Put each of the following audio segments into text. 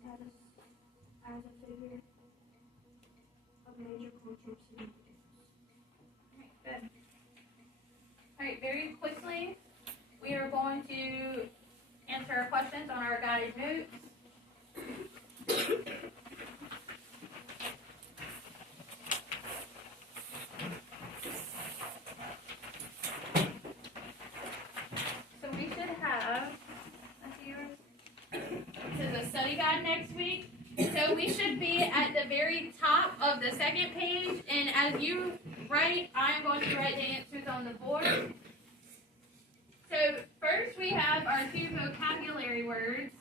status as a figure of major cultural significance. Good. All right, very quickly, we are going to answer our questions on our guided notes. So we should have, this is a study guide next week. So we should be at the very top of the second page, and as you write, I'm going to write the answers on the board. So first we have our 2 vocabulary words,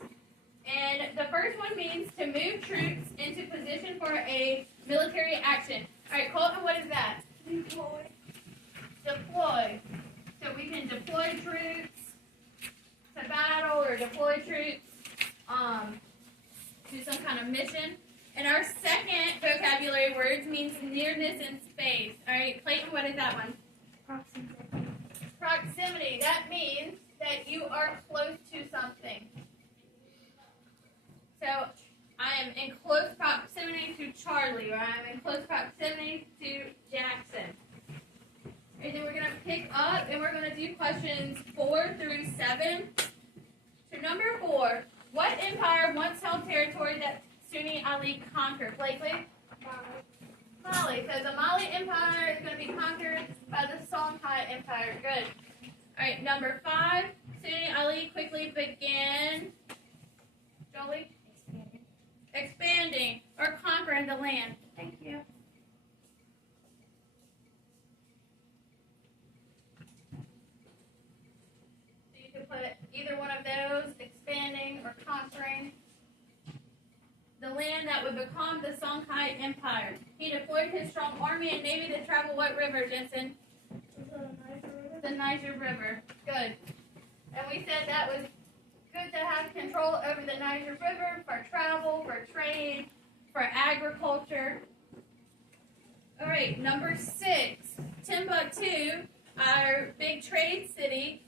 and the first one means to move troops into position for a military action. All right, Colton, what is that? Deploy. Deploy. So we can deploy troops to battle or deploy troops to some kind of mission. And our second vocabulary words means nearness in space. All right, Clayton, what is that one? Proximity. Proximity. That means that you are close to something. So I am in close proximity to Charlie, or I'm in close proximity to Jackson. And then we're going to pick up and we're going to do questions 4 through 7. So number 4, what empire once held territory that Sunni Ali conquered? Blakely? Mali. So the Mali Empire is going to be conquered by the Songhai Empire. Good. All right, number 5, Sunni Ali quickly began, Jolie? Expanding or conquering the land. Thank you. So you can put either one of those, expanding or conquering. The land that would become the Songhai Empire. He deployed his strong army and navy to travel what river, Jensen? The Niger River. Good. And we said that was good to have control over the Niger River for travel, for trade, for agriculture. All right, number 6, Timbuktu, our big trade city.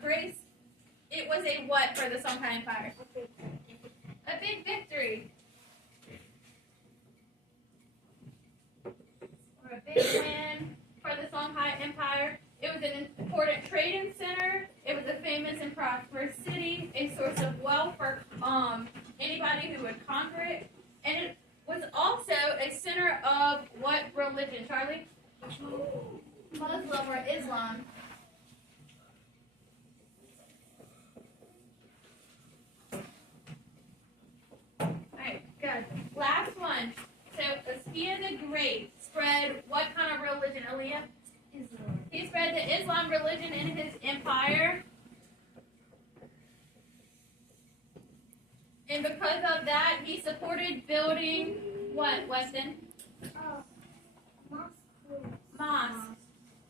Grace, it was a what for the Songhai Empire? A big victory. Or a big win for the Songhai Empire. It was an important trading center. It was a famous and prosperous city, a source of wealth for anybody who would conquer it. And it was also a center of what religion, Charlie? Muslim or Islam. Alright, good. Last one. So Askia the Great spread what kind of religion, Aaliyah? Islam. He spread the Islam religion in his empire. And because of that, he supported building what, Weston? Mosques.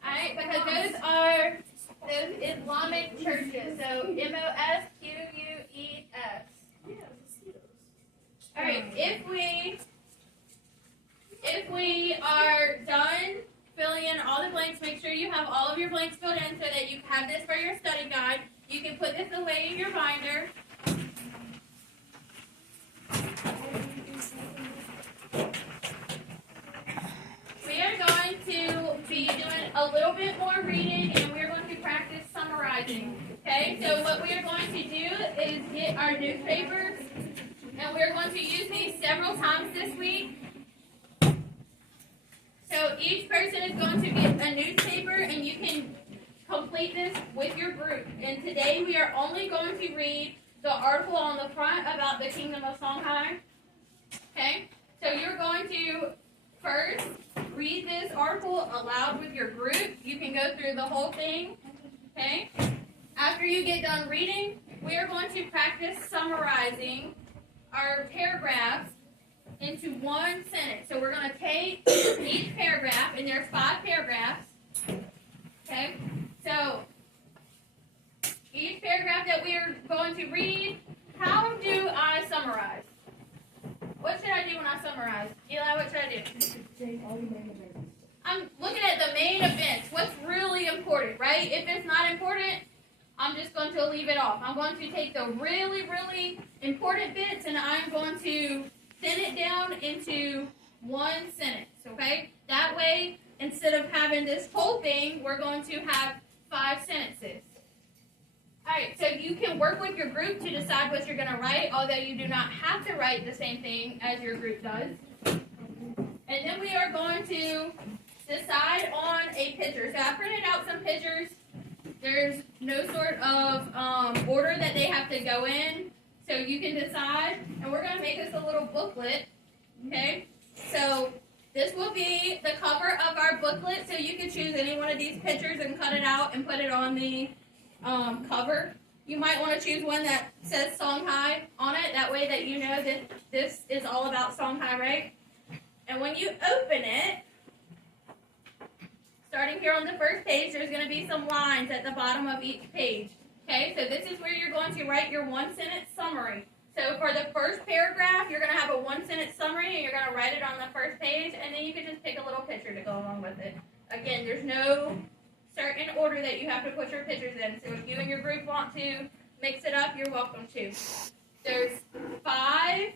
Alright, because those are those Islamic churches. So Mosqueus. Alright, if we are done filling in all the blanks, make sure you have all of your blanks filled in so that you have this for your study guide. You can put this away in your binder. We are going to be doing a little bit more reading, and we're going to practice summarizing. Okay, so what we are going to do is get our newspapers, and we're going to use these several times this week. So each person is going to get a newspaper, and you can complete this with your group. And today we are only going to read the article on the front about the Kingdom of Songhai. Okay? So you're going to first read this article aloud with your group. You can go through the whole thing. Okay? After you get done reading, we are going to practice summarizing our paragraphs into one sentence. So we're going to take each paragraph, and there's 5 paragraphs. Okay? So each paragraph that we are going to read, how do I summarize? What should I do when I summarize? Eli, what should I do? I'm looking at the main events. What's really important, right? If it's not important, I'm just going to leave it off. I'm going to take the really, really important bits and I'm going to thin it down into one sentence, okay? That way, instead of having this whole thing, we're going to have 5 sentences. Alright, so you can work with your group to decide what you're going to write, although you do not have to write the same thing as your group does. And then we are going to decide on a picture. So I printed out some pictures. There's no sort of order that they have to go in, so you can decide. And we're going to make this a little booklet, okay? So this will be the cover of our booklet, so you can choose any one of these pictures and cut it out and put it on the cover. You might want to choose one that says Song High on it, that way that you know that this is all about Song High, right? And when you open it, starting here on the first page, there's going to be some lines at the bottom of each page. Okay, so this is where you're going to write your 1-sentence summary. So for the first paragraph, you're going to have a 1-sentence summary, and you're going to write it on the first page, and then you can just pick a little picture to go along with it. Again, there's no certain order that you have to put your pictures in. So if you and your group want to mix it up, you're welcome to. There's 5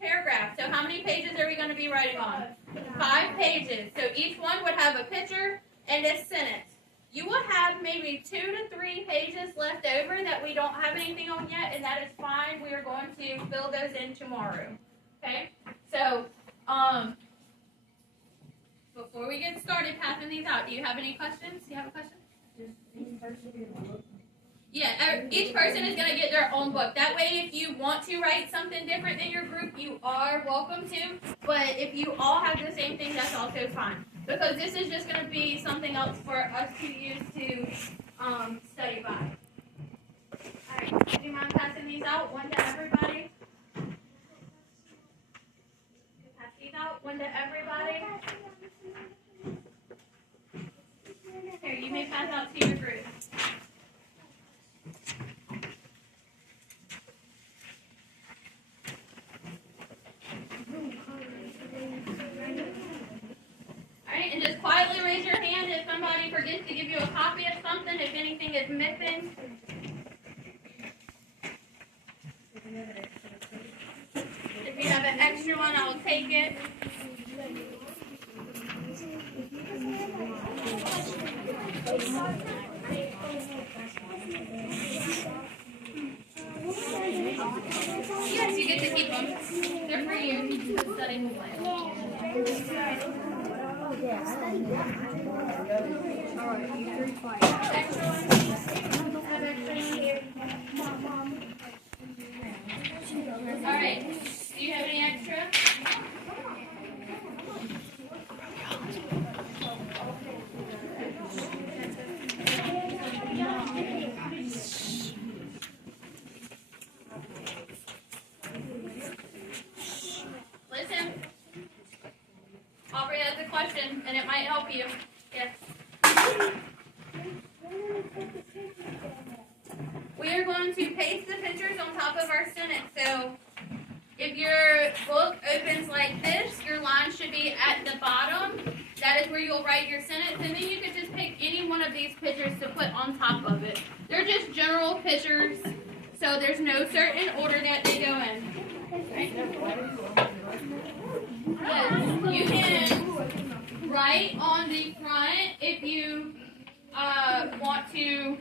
paragraphs. So how many pages are we going to be writing on? 5 pages. So each one would have a picture and a sentence. You will have maybe 2 to 3 pages left over that we don't have anything on yet, and that is fine. We are going to fill those in tomorrow. Okay? So, before we get started passing these out, do you have any questions? Do you have a question? Yeah, each person is going to get their own book. That way, if you want to write something different than your group, you are welcome to. But if you all have the same thing, that's also fine. Because this is just going to be something else for us to use to study by. All right, do you mind passing these out? One to everybody. Pass these out. One to everybody. Here, you may pass out to your group. Alright, and just quietly raise your hand if somebody forgets to give you a copy of something, if anything is missing. If you have an extra one, I'll take it. Yes, you get to keep them. They're for you to study the plan. Extra one? Have extra one here. Alright, do you have any extra? Listen. Aubrey has a question, and it might help you. Yes. We are going to paste the pictures on top of our sentence. So if your book opens like this, your line should be at the bottom. That is where you'll write your sentence. And then you can just pick any one of these pictures to put on top of it. They're just general pictures, so there's no certain order that they go in. Yes, you can write on the front if you want to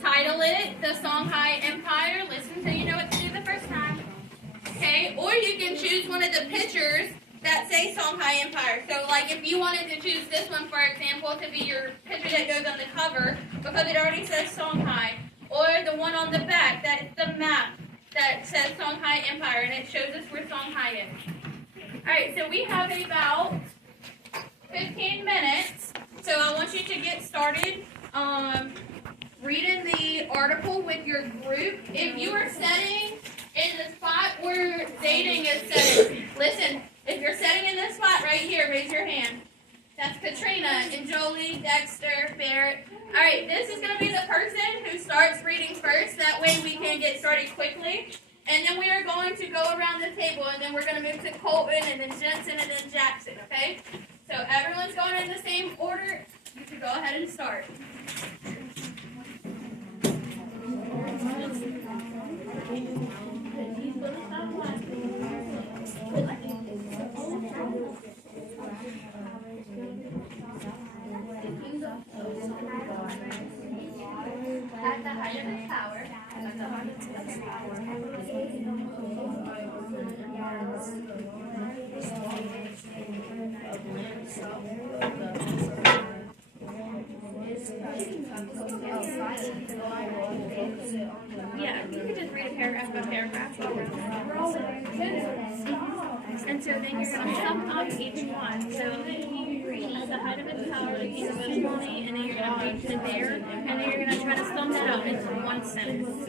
title it the Songhai Empire. Listen so you know what to do the first time. Okay, or you can choose one of the pictures that say Songhai Empire. So like if you wanted to choose this one, for example, to be your picture that goes on the cover, because it already says Songhai, or the one on the back, that is the map that says Songhai Empire, and it shows us where Songhai is. Alright, so we have about 15 minutes, so I want you to get started reading the article with your group. If you are sitting in the spot where dating is setting, listen, if you're sitting in this spot right here, raise your hand. That's Katrina and Jolie, Dexter, Barrett. Alright, this is going to be the person who starts reading first. That way we can get started quickly. And then we are going to go around the table, and then we're going to move to Colton, and then Jensen, and then Jackson, okay? So everyone's going in the same order. You can go ahead and start. At the height of his power, yeah, you could just read a paragraph by paragraph. And so then you're going to sum up each one. So at the height of his power, the king of Israel, and then you're going to read to there, and then you're going to try to sum that up into one sentence.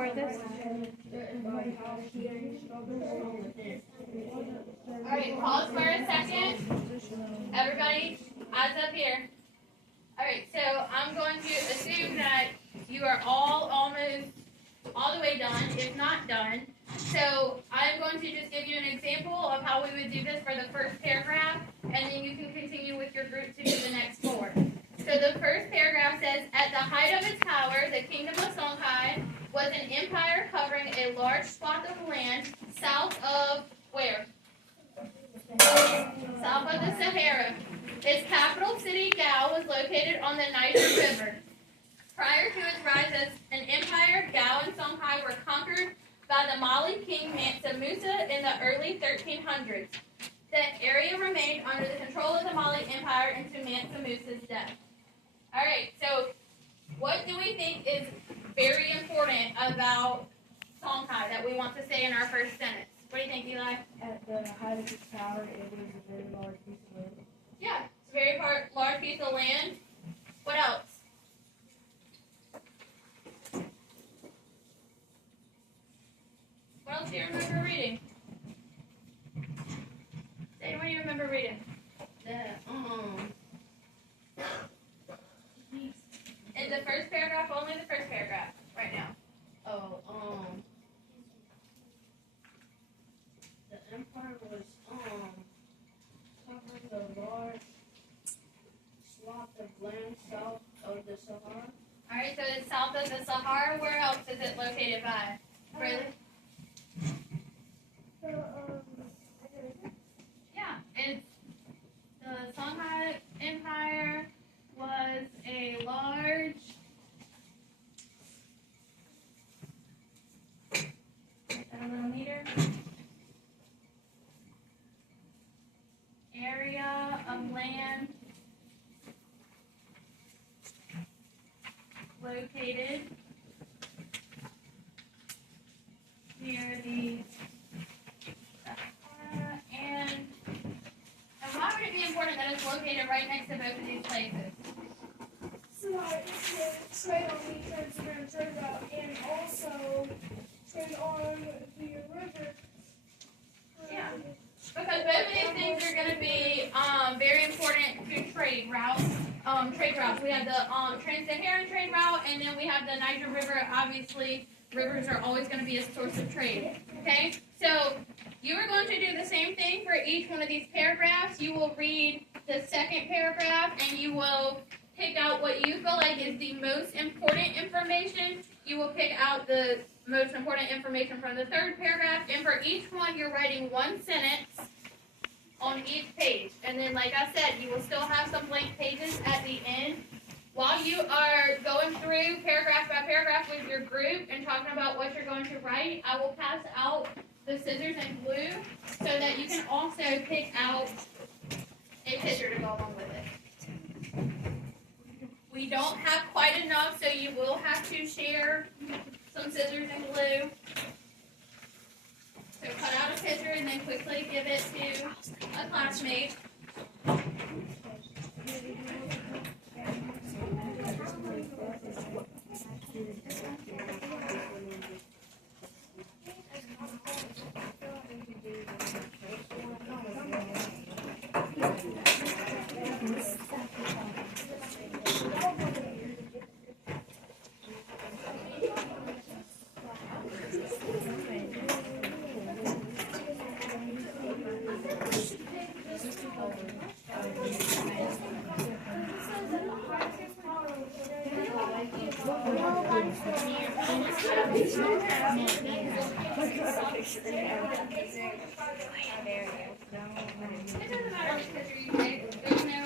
Record this. Alright, pause for a second. Everybody, eyes up here. Alright, so I'm going to assume that you are all almost all the way done, if not done. So I'm going to just give you an example of how we would do this for the first paragraph, and then you can continue with your group to do the next four. So the first paragraph paragraph says, at the height of its power, the kingdom of Songhai was an empire covering a large swath of land south of where? South of the Sahara. Its capital city, Gao, was located on the Niger River. Prior to its rise as an empire, Gao and Songhai were conquered by the Mali king Mansa Musa in the early 1300s. The area remained under the control of the Mali Empire until Mansa Musa's death. All right, so what do we think is very important about Songhai that we want to say in our first sentence? What do you think, Eli? At the height of its power, it was a very large piece of land. Yeah, it's a very large piece of land. What else? What else do you remember reading? Say, what do you remember reading? In the first paragraph, only the first paragraph, right now. The empire was covering a large swath of land south of the Sahara. Alright, so it's south of the Sahara. Where else is it located by? Really? Yeah, it's the Songhai Empire was a large area of land located near the Sahara and why would it be important that it's located right next to both of these places? So it's trade on the transparent trade route and also trade on the river. Yeah. Because both of these things are going to be very important to trade routes. Trade routes. We have the Trans-Saharan trade route, and then we have the Niger River. Obviously, rivers are always going to be a source of trade. Okay? So you are going to do the same thing for each one of these paragraphs. You will read the second paragraph, and you will pick out what you feel like is the most important information. You will pick out the most important information from the third paragraph, and for each one, you're writing one sentence on each page. And then, like I said, you will still have some blank pages at the end. While you are going through paragraph by paragraph with your group and talking about what you're going to write, I will pass out the scissors and glue so that you can also pick out a picture to go along with it. We don't have quite enough, so you will have to share some scissors and glue. So cut out a picture and then quickly give it to a classmate. It doesn't matter which picture you take. There's no,